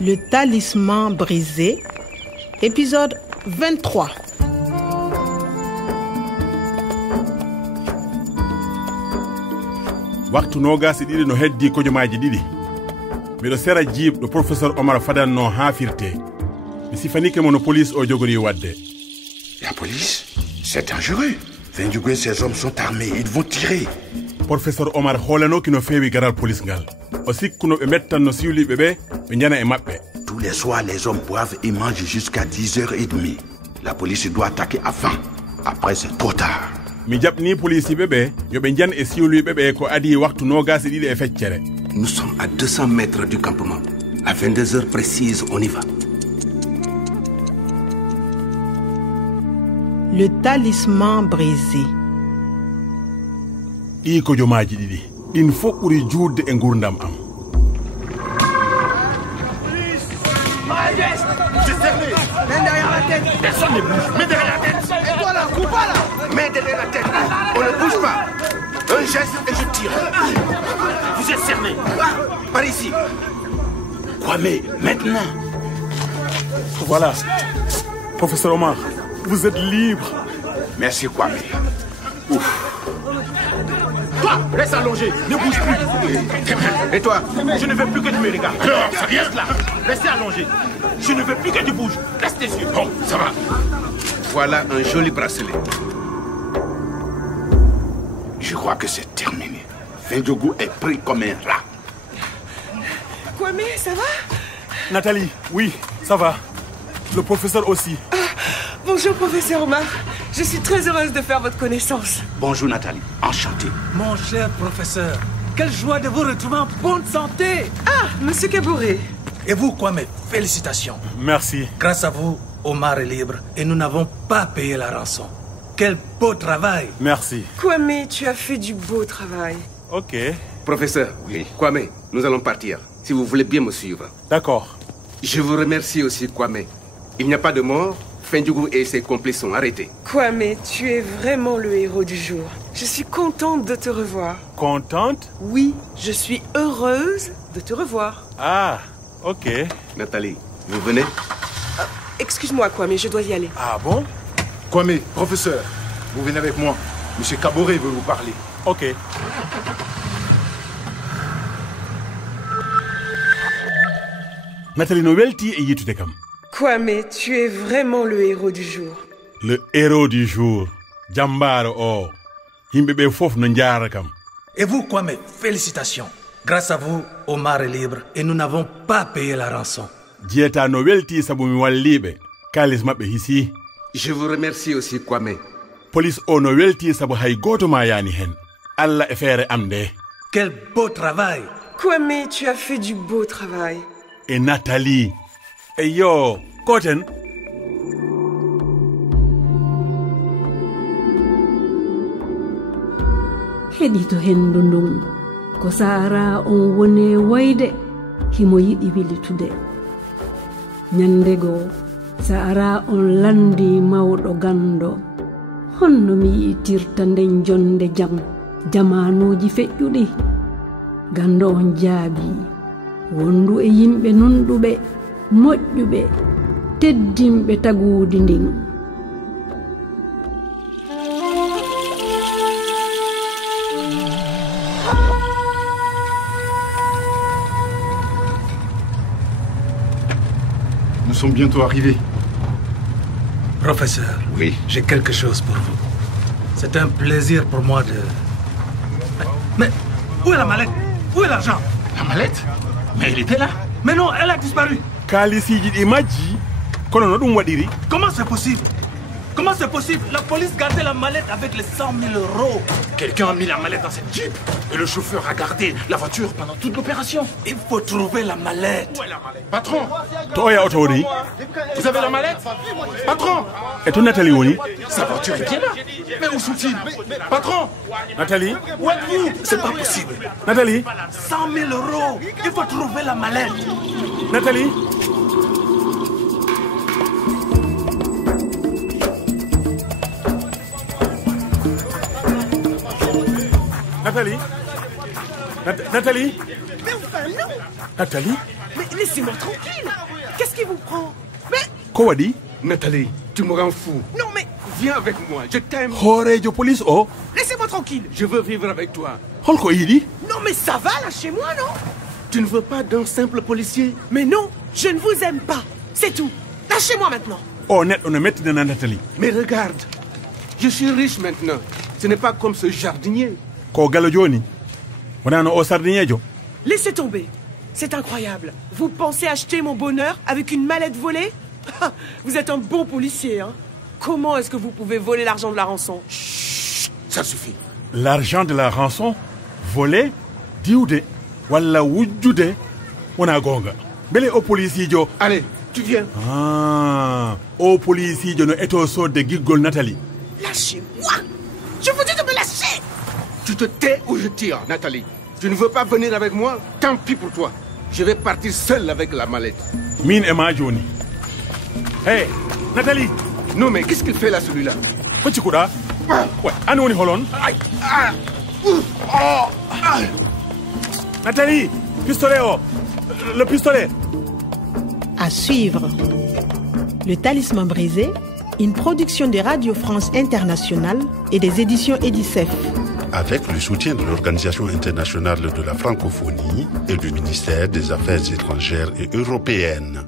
Le talisman brisé, épisode 23. Waktu nogasi ɗiɗi no heddi kojomaji ɗiɗi miɗo sera jiib ɗo professeur Omar fadanno ha firte mi sifanike mo no police o jogori wadde. La police? C'est dangereux. Fendjougou et ses hommes sont armés, ils vont tirer. Professeur Omar holanoki no feewi garal police ngal o sikkuno ɓe mettanno siwliɓe ɓe ɓe jana e maɓɓe. Tous les soirs, les hommes boivent et mangent jusqu'à 10h30. La police doit attaquer avant. Après, c'est trop tard. Mi jaɓni police ɓe yoɓe jan e siwliɓe ɓe ko adi waktu nogasi ɗiɗi e feccere. Nous sommes à 200 mètres du campement. À 22h précises, on y va. Le talisman brisé. ɗi kojomaji ɗiɗi ɗin fof ɓuri juurde e gurdam am. Main derrière la tête. Personne ne bouge. Main derrière la tête. Et toi là, coupe pas là. Main derrière la tête. On ne bouge pas. Un geste et je tire. Vous êtes cerné. Par ici. Kwame, maintenant. Voilà. Professeur Omar, vous êtes libre. Merci Kwame. Ouf. Toi, reste allongé, ne bouge plus. Et toi? Je ne veux plus que tu me regardes. Alors, ça vient. Reste là, restez allongé. Je ne veux plus que tu bouges. Reste dessus. Bon, ça va. Voilà un joli bracelet. Je crois que c'est terminé. Fendjougou est pris comme un rat. Kwame, ça va? Nathalie, oui, ça va. Le professeur aussi. Bonjour, professeur Omar. Je suis très heureuse de faire votre connaissance. Bonjour Nathalie, enchanté. Mon cher professeur, quelle joie de vous retrouver en bonne santé. Ah, monsieur Kabouré. Et vous, Kwame, félicitations. Merci. Grâce à vous, Omar est libre et nous n'avons pas payé la rançon. Quel beau travail. Merci. Kwame, tu as fait du beau travail. Ok. Professeur, oui. Kwame, nous allons partir, si vous voulez bien me suivre. D'accord. Je vous remercie aussi, Kwame. Il n'y a pas de mort. Fendjougou et ses complices sont arrêtés. Kwame, tu es vraiment le héros du jour. Je suis contente de te revoir. Contente? Oui, je suis heureuse de te revoir. Ah, ok. Nathalie, vous venez? Excuse-moi, Kwame, je dois y aller. Ah bon? Kwame, professeur, vous venez avec moi. Monsieur Kabouré veut vous parler. Ok. Nathalie no welti e yittude kam. Kwame, tu es vraiment le héros du jour. Le héros du jour. Jambaro o. Yimɓe ɓe fof no jaara kam. Et vous, Kwame, félicitations. Grâce à vous, Omar est libre et nous n'avons pas payé la rançon. Jiyata no welti sabu mi walliɓe. Kalis maɓɓe hisi. Je vous remercie aussi, Kwame. Police o no welti sabu hay goto ma yani hen. Allah e feere am nde. Quel beau travail. Kwame, tu as fait du beau travail. Et Nathalie. Et yo, koten. Heɗito hendu ndun ko sara on woni wayde himo yiɗi wilitude. Nyandego sara on landi mawɗo gando honno mi yi'tirta nden jonde jam jamanuji feƴƴuɗi. Gando on jaabi wondu e yimɓe nonɗuɓe moƴƴuɓe teddimɓe tagudi ndin. Nous sommes bientôt arrivés. Professeur, Oui. j'ai quelque chose pour vous. C'est un plaisir pour moi de... Mais où est la mallette? Où est l'argent? La mallette? Mais elle était là. Mais non, elle a disparu. Kalisiji ɗi majji kono no ɗum waɗiri. Comment c'est possible? Comment c'est possible? La police gardait la mallette avec les 100 000 euros. Quelqu'un a mis la mallette dans cette jeep. Et le chauffeur a gardé la voiture pendant toute l'opération. Il faut trouver la mallette. Où est la mallette? Patron, To oya oto woni. vous avez la mallette? Patron, E to Nathalie woni. sa voiture est bien là. Mais où sont-ils? Patron, Nathalie. Où êtes-vous? C'est pas possible. Nathalie. 100 000 euros. Il faut trouver la mallette. Nathalie. Nathalie. Nathalie. Mais enfin, non. Nathalie. Mais laissez-moi tranquille. Qu'est-ce qui vous prend? Mais... Kowadi? Nathalie, tu me rends fou. Non, mais... Viens avec moi, je t'aime. Horejo police o? Laissez-moi tranquille. Je veux vivre avec toi. Holko yidi? Non, mais ça va, lâchez-moi, non? Tu ne veux pas d'un simple policier? Mais non, je ne vous aime pas. C'est tout. Lâchez-moi maintenant. Oh, net, on ne met de Nathalie. Mais regarde, je suis riche maintenant. Ce n'est pas comme ce jardinier. Ko galo joni? Wanano o sardinyejo? Laissez tomber. C'est incroyable. Vous pensez acheter mon bonheur avec une mallette volée? Vous êtes un bon policier, hein? Comment est-ce que vous pouvez voler l'argent de la rançon? Chut, ça suffit. L'argent de la rançon? Volé? Dioude? Walla wujjude? Wana gonga. Bele o policijo. Allez, tu viens. Ah, o policijo no eto so de giggol Nathalie. Lâchez-moi! Je vous dis de me lâcher! Tu te tais ou je tire, Nathalie. Tu ne veux pas venir avec moi? Tant pis pour toi. Je vais partir seul avec la mallette. Min et ma Johnny. Hey, Nathalie! Non, mais qu'est-ce qu'il fait là, celui-là? Kochikuda? Ouais, Anoni Holon. Nathalie! Pistolet, oh! Le pistolet! À suivre. Le Talisman brisé, une production de Radio France Internationale et des éditions Edicef. Avec le soutien de l'Organisation internationale de la francophonie et du ministère des Affaires étrangères et européennes.